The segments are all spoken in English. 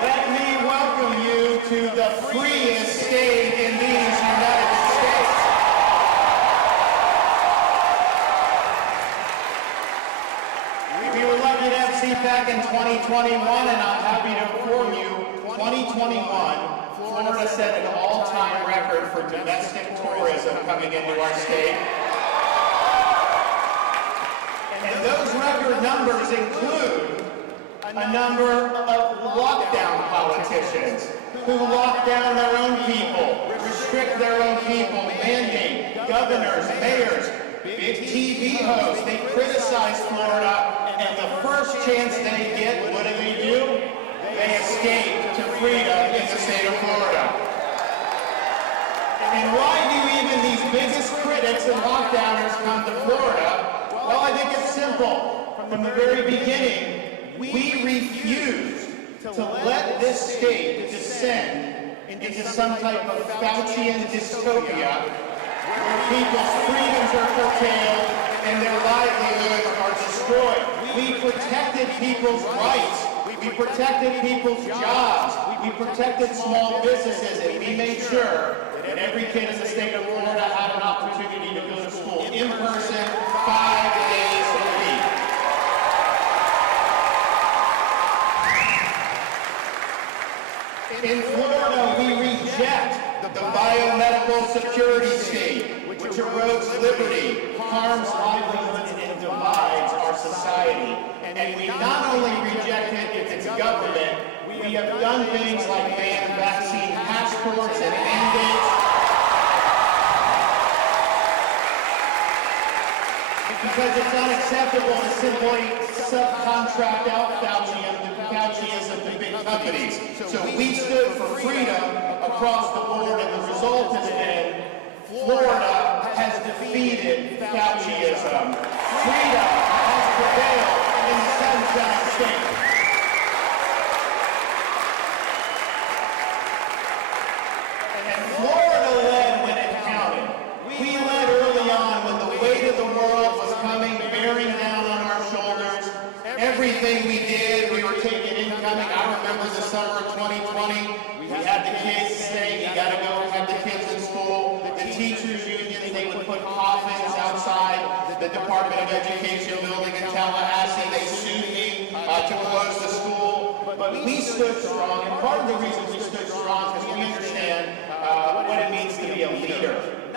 Let me welcome you to the freest state in these United States. We were lucky to have CPAC in 2021, and I'm happy to inform you, 2021, Florida set an all-time record for domestic tourism coming into our state. And those record numbers include a number of lockdown politicians who lock down their own people, restrict their own people, mandate governors, mayors, big TV hosts. They criticize Florida, and the first chance they get, what do? They escape to freedom in the state of Florida. And why do even these biggest critics and lockdowners come to Florida? Well, I think it's simple. From the very beginning, we refused to let this state descend into some type of Faucian dystopia where people's freedoms are curtailed and their livelihoods are destroyed. We protected people's rights. We protected people's jobs. We protected small businesses, and we made sure that every kid in the state of Florida had an opportunity to go to school in person 5 days a week. In Florida, we reject the biomedical security state, which erodes liberty, harms livelihoods, and divides our society. And we not only reject it if it's government, we have done things like ban vaccine passports and mandates. Because it's unacceptable to simply subcontract out Fauciism to big companies. So we stood for freedom across the board, and the result has been Florida has defeated Fauciism. Freedom has prevailed in the Sunshine State. And Florida led when it counted. We led early on when the weight of the world was coming, bearing down on our shoulders. Everything we did, we were taking incoming. I remember the summer of 2020. We had the kids saying, you got to go have the kids in school. The teachers' unions, they would put coffins outside the Department of Education building in Tallahassee. They sued me to close the school. But we stood strong, and part of the reason we stood strong is we understand what it means to be a leader.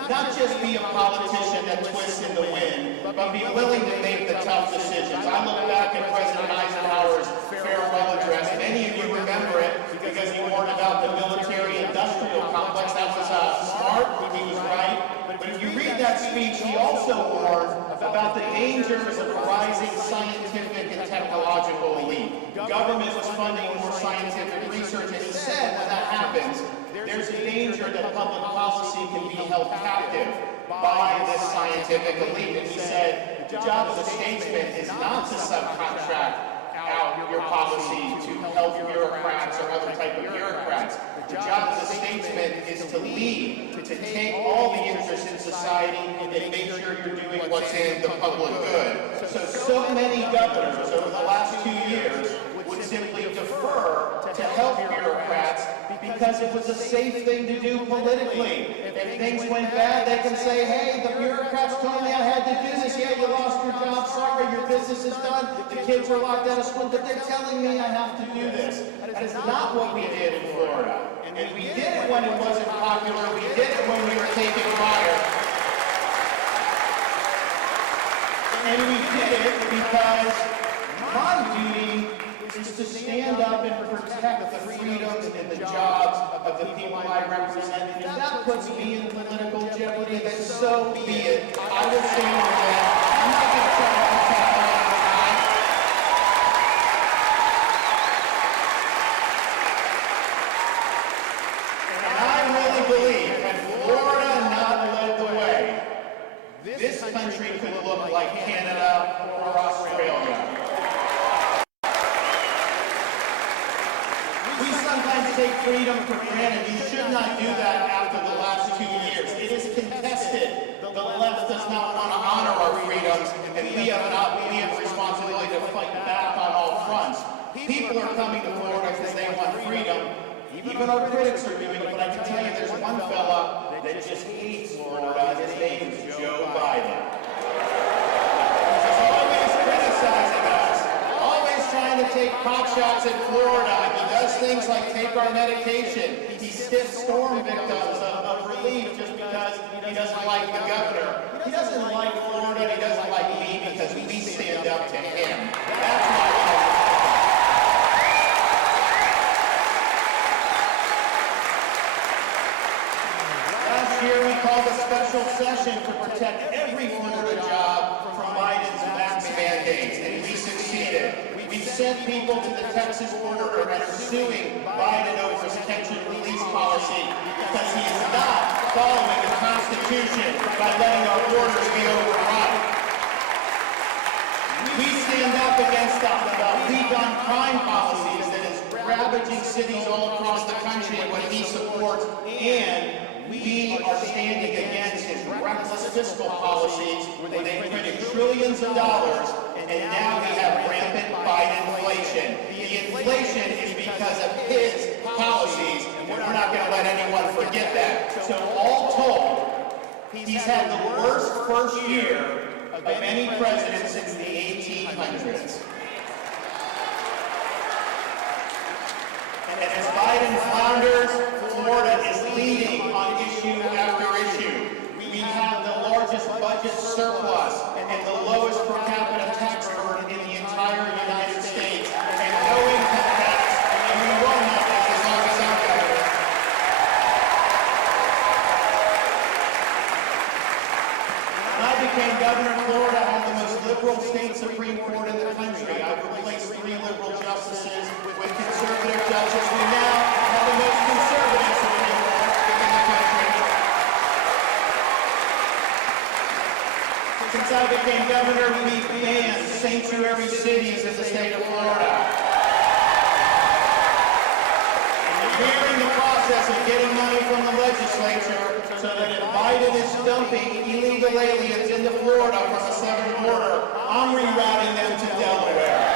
Not just be a politician that twists in the wind, but be willing to make the tough decisions. I look back at President Eisenhower's farewell address. Many of you remember it because he warned about the military-industrial complex. That was smart. He was right. But if you read that speech, he also warned about the dangers of a rising scientific and technological elite. Government was funding more scientific research, and he said when that happens, there's a danger that public policy can be held captive by this scientific elite. And he said, the job of a statesman is not to subcontract out your policy to health bureaucrats or other type of bureaucrats. The job of the statesman is to lead, to take all the interests in society and make sure you're doing what's in the public good. So many governors over the last 2 years would simply defer to health bureaucrats because it was a safe thing to do politically. If things went bad, they can say, hey, the bureaucrats told me I had to do this. Yeah, you lost your job. Sorry, your business is done. The kids were locked out of school, but they're telling me I have to do this. That is not what we did in Florida. And we did it when it wasn't popular. We did it when we were taking fire. And we did it because my duty is to stand up and protect the freedoms and the jobs of the people I represent. And if that puts me in political jeopardy, then so be it. I will stand with that. I'm not going to try to protect my own guy. And I really believe that Florida not led the way, this country could look like Canada or Australia. We sometimes take freedom for granted. You should not do that after the last 2 years. It is contested. The left does not want to honor our freedoms, and we have responsibility to fight back on all fronts. People are coming to Florida because they want freedom. Even our critics are doing it, but I can tell you there's one fella that just hates Florida. His name is Joe Biden. He's always criticizing us, always trying to take pot shots at Florida. He does things like take our medication. He stiffs storm victims of relief just because he doesn't like the governor. He doesn't like Florida, he doesn't like me because we stand up to him. That's why he doesn't. Last year we called a special session to protect every Florida job from Biden's max mandates, and we succeeded. We sent people to the Texas border and are suing Biden over his catch and release policy because he is not following the Constitution by letting our borders be overrun. We stand up against the league on crime policies that is ravaging cities all across the country, what he supports, and we are standing against his reckless fiscal policies where they printed trillions of dollars, and now we have rampant Biden-inflation. The inflation is because of his policies, and we're not going to let anyone forget that. So all told, he's had the worst first year of any president since the 1800s. And as Biden flounders, Florida is leading on issue after issue. We have the largest budget surplus and the lowest per capita tax burden in the entire United States. And no income tax, and we won that as long as I'm governor. When I became governor, Florida had the most liberal state Supreme Court in the country. I replaced 3 liberal justices with conservative judges. We now have the most conservative Supreme Court in the country. Since I became governor, we banned sanctuary cities in the state of Florida. We're in the process of getting money from the legislature so that if Biden is dumping illegal aliens into Florida from the southern border, I'm rerouting them to Delaware.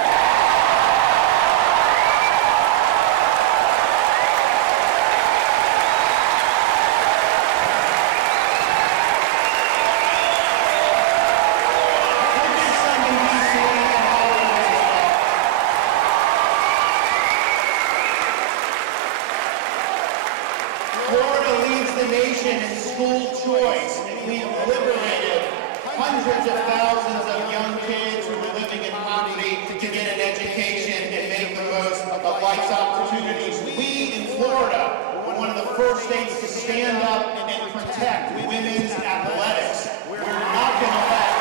Florida leads the nation in school choice, and we have liberated hundreds of thousands of young kids who are living in poverty to get an education and make the most of life's opportunities. We in Florida were one of the first states to stand up and protect women's athletics. We're not going to let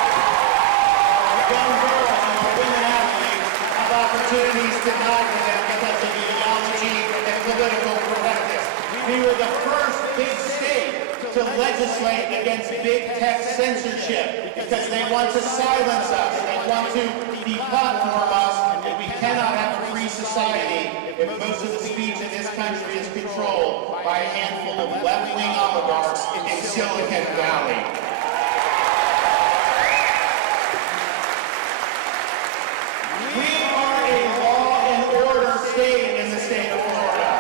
young girls and women athletes have opportunities denied to them because of ideology and political correctness. We were the first big state to legislate against big tech censorship because they want to silence us, they want to deplatform us, and we cannot have a free society if most of the speech in this country is controlled by a handful of left-wing oligarchs in Silicon Valley. We are a law and order state in the state of Florida.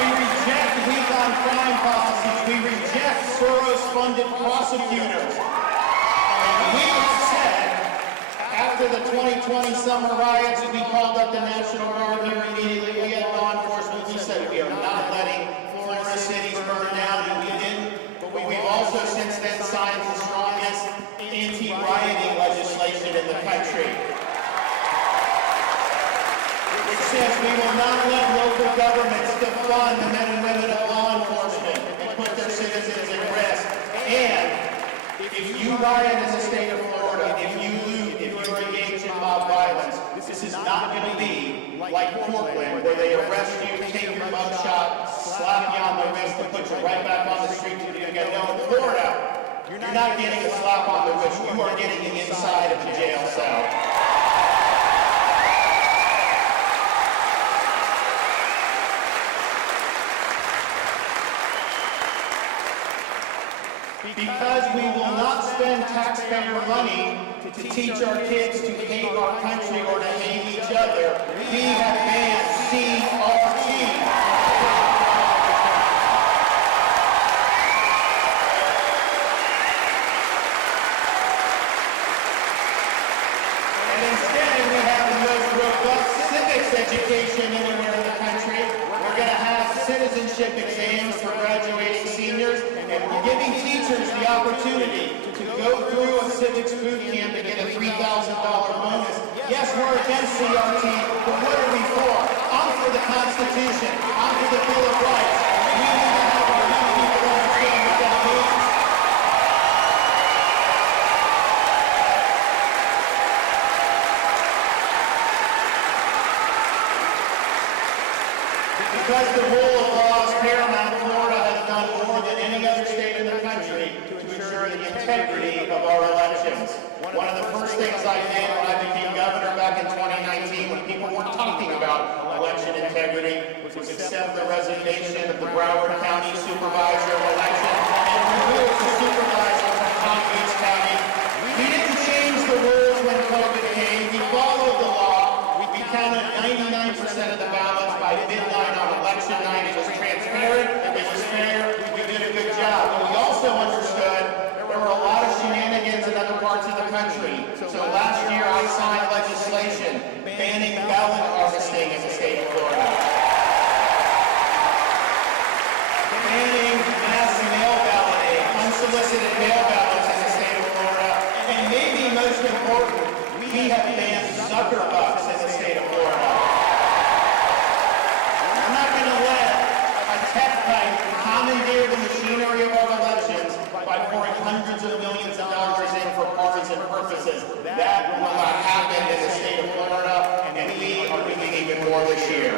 We reject weak-on crime policies. We reject Soros-funded prosecutors. And we have said, after the 2020 summer riots, we called up the National Guard here immediately. We had law enforcement. We said we are not letting Florida cities burn down, and we didn't. But we've also since then signed the strongest anti-rioting legislation in the country. It says we will not let local governments defund the men and women of law enforcement and put their citizens at risk. And if you riot in the state of Florida, if you loot, if you're engaged in mob violence, this is not going to be like Portland, where they arrest you, take your mugshot, slap you on the wrist, and put you right back on the street to do it again. No, in Florida, you're not getting a slap on the wrist. You are getting the inside of the jail cell. Because we will not spend taxpayer money to teach our kids to hate our country or to hate each other, we have banned CRT. Education anywhere in the country. We're going to have citizenship exams for graduating seniors, and we're giving teachers the opportunity to go through a civics boot camp and get a $3,000 bonus. Yes, we're against CRT, but what are we for? I'm for the Constitution. I'm for the Bill of Rights. We need to have our young people understand what that means. Because the rule of law is paramount, Florida has done more than any other state in the country to ensure the integrity of our elections. One of the first things I did when I became governor back in 2019, when people weren't talking about election integrity, was accept the resignation of the Broward County Supervisor of Election and remove the supervisor from Palm Beach County. We didn't change the rules when COVID came. We followed the law. We counted 99% of the ballots by midnight on election night. It was transparent, it was fair, we did a good job. But we also understood there were a lot of shenanigans in other parts of the country. So last year I signed legislation banning ballot harvesting in the state of Florida. Banning mass mail balloting, unsolicited mail ballots in the state of Florida. And maybe most important, we have banned sucker bucks in the state of Florida. We're not going to let a tech type commandeer the machinery of our elections by pouring hundreds of millions of dollars in for partisan purposes. That will not happen in the state of Florida, and we are doing even more this year.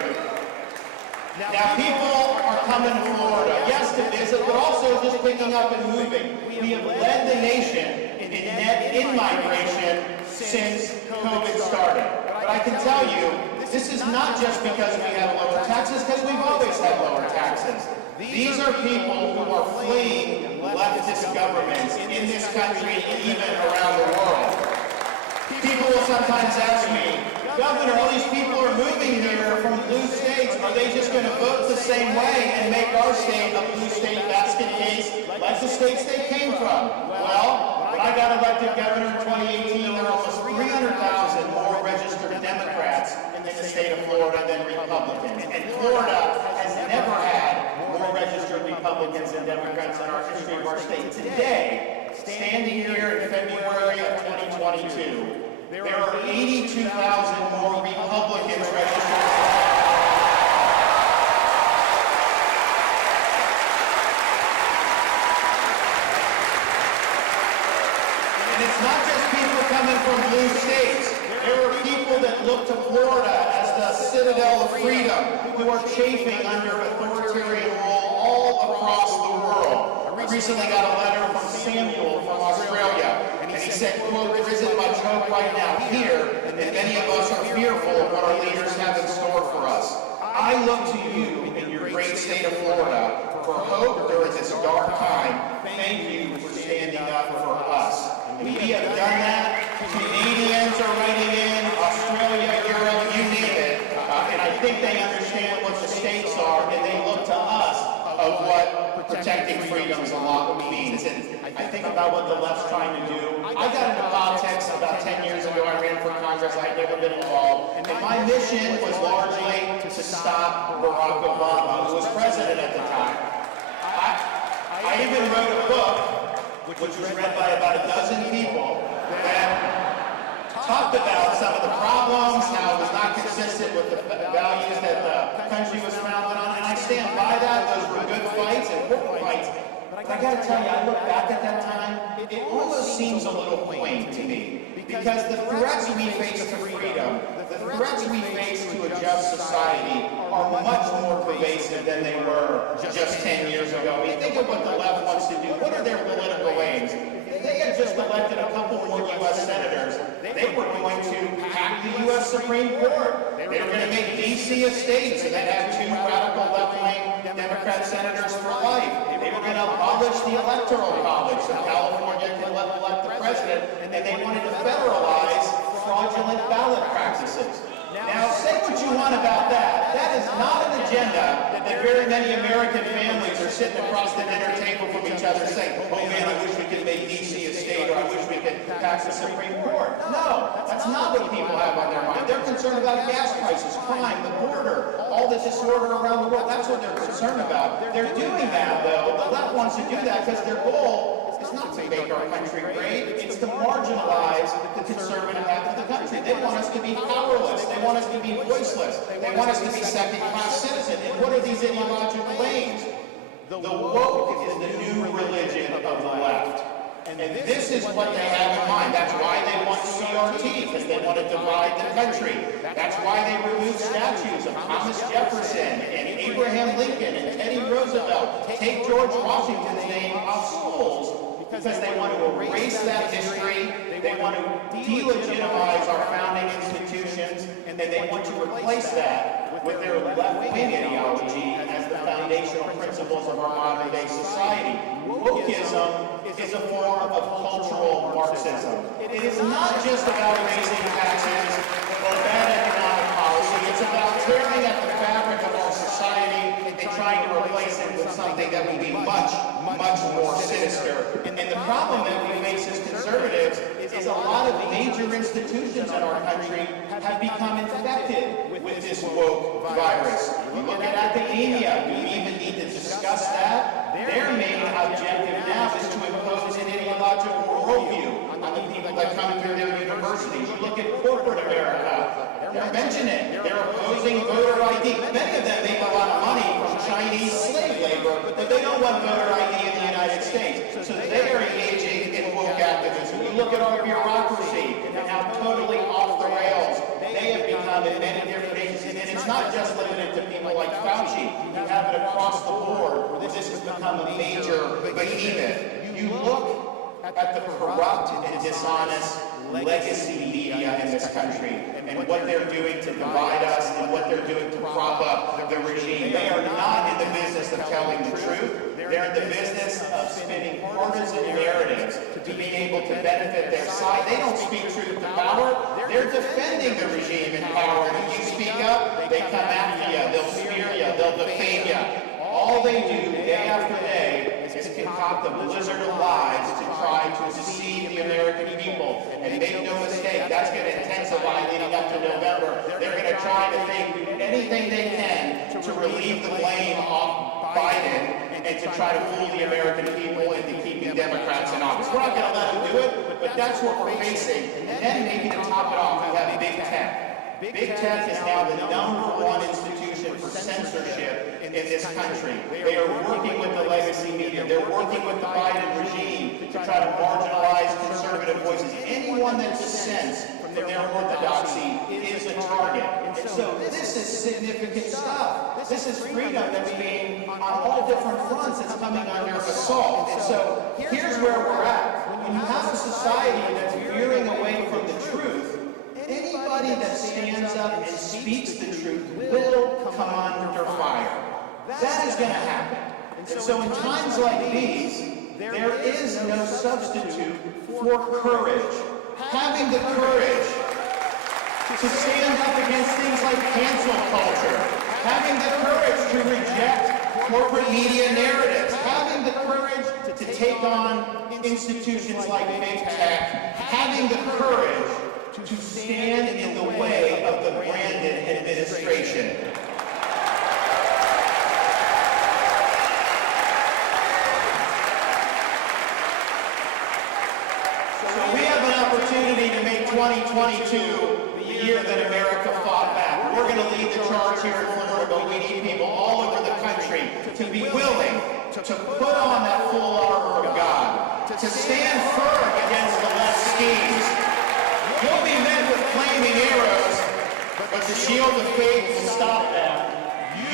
Now, people are coming to Florida, yes, to visit, but also just picking up and moving. We have led the nation in net in-migration since COVID started. But I can tell you, this is not just because we have lower taxes, because we've always had lower taxes. These are people who are fleeing leftist governments in this country and even around the world. People will sometimes ask me, Governor, all these people are moving here from blue states. Are they just going to vote the same way and make our state a blue state basket case like the states they came from? Well, when I got elected governor in 2018, there were almost 300,000 more registered Democrats in the state of Florida than Republicans. And Florida has never had more registered Republicans than Democrats in our history of our state. Today, standing here in February of 2022, there are 82,000 more Republicans registered. And it's not just people coming from blue states. There are people that look to Florida as the citadel of freedom, who are chafing under authoritarian rule all across the world. I recently got a letter from Samuel from Australia, and he said, quote, "There isn't much hope right now here, and many of us are fearful of what our leaders have in store for us. I look to you in your great state of Florida for hope during this dark time. Thank you for standing up for us." We have done that. Canadians are writing in, Australia, Europe, you name it. And I think they understand what the stakes are, and they look to us of what protecting freedoms and law means. And I think about what the left's trying to do. I got into politics about 10 years ago. I ran for Congress. I had never been involved. And my mission was largely to stop Barack Obama, who was president at the time. I even wrote a book, which was read by about a dozen people, that talked about some of the problems, how it was not consistent with the values that the country was founded on, and I stand by that. Those were good fights, important fights. But I gotta tell you, I look back at that time, it almost seems a little quaint to me. Because the threats we face to freedom, the threats we face to a just society are much more pervasive than they were just 10 years ago. I mean, think of what the left wants to do. What are their political aims? If if they had just elected a couple more U.S. senators, they were going to hack the U.S. Supreme Court. They were going to make D.C. a state, so they'd have two radical left-wing Democrat senators for life. They were going to abolish the Electoral College, so California could elect the president, and they wanted to federalize fraudulent ballot practices. Now, say what you want about that. That is not an agenda that very many American families are sitting across the dinner table from each other saying, oh man, I wish we could make D.C. a state, or I wish we could pass the Supreme Court. No, that's not what people have on their mind. They're concerned about gas prices, crime, the border, all the disorder around the world. That's what they're concerned about. They're doing that, though. The left wants to do that because their goal is not to make our country great. It's to marginalize the conservative half of the country. They want us to be powerless. They want us to be voiceless. They want us to be second-class citizens. And what are these ideological claims? The woke is the new religion of the left. And this is what they have in mind. That's why they want CRT, because they want to divide the country. That's why they removed statues of Thomas Jefferson and Abraham Lincoln and Teddy Roosevelt. Take George Washington's name off schools, because they want to erase that history. They want to delegitimize our founding institutions, and then they want to replace that with their left-wing ideology as the foundational principles of our modern-day society. Wokeism is a form of cultural Marxism. It is not just about raising taxes or bad economic policy. It's about tearing at the fabric of our society and trying to replace it with something that will be much, much more sinister. And the problem that we face as conservatives is a lot of major institutions in our country have become infected with this woke virus. You look at academia, do we even need to discuss that? Their main objective now is to impose an ideological worldview on the people that come through their universities. You look at corporate America, they're mentioning it. They're opposing voter ID. Many of them make a lot of money from Chinese slave labor, but they don't want voter ID in the United States. So they are engaging in woke activism. You look at our bureaucracy and how totally off the rails they have become in many different agencies. And it's not just limited to people like Fauci. You have it across the board. This has become a major behemoth. You look at the corrupt and dishonest legacy media in this country and what they're doing to divide us and what they're doing to prop up the regime. They are not in the business of telling the truth. They're in the business of spinning partisan narratives to be able to benefit their side. They don't speak truth to power. They're defending the regime in power. And if you speak up, they come after you. They'll smear you. They'll defame you. All they do day after day is concoct a blizzard of lies to try to deceive the American people. And make no mistake, that's going to intensify leading up to November. They're going to try to think anything they can to relieve the blame off Biden and to try to fool the American people into keeping Democrats in office. We're not going to let them do it, but that's what we're facing. And then maybe to top it off, we have Big Tech. Big Tech is now the #1 institution for censorship in this country. They are working with the legacy media. They're working with the Biden regime to try to marginalize conservative voices. Anyone that dissents from their orthodoxy is a target. And so this is significant stuff. This is freedom that's being, on all different fronts, it's coming under assault. And so here's where we're at. When you have a society that's veering away from the truth, anybody that stands up and speaks the truth will come under fire. That is going to happen. And so in times like these, there is no substitute for courage. Having the courage to stand up against things like cancel culture. Having the courage to reject corporate media narratives. Having the courage to take on institutions like Big Tech. Having the courage to stand in the way of the Brandon administration. So we have an opportunity to make 2022 the year that America fought back. We're going to lead the charge here in Florida, but we need people all over the country to be willing to put on that full armor of God, to stand firm against the left schemes. You'll be met with flaming arrows, but the shield of faith will stop them.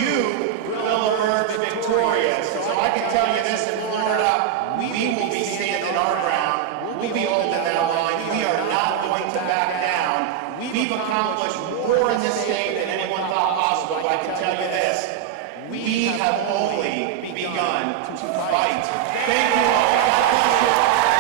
You will emerge victorious. So I can tell you this in Florida, we will be standing our ground. We'll be holding that line. We are not going to back down. We've accomplished more in this state than anyone thought possible, but I can tell you this. We have only begun to fight. Thank you all. God bless you.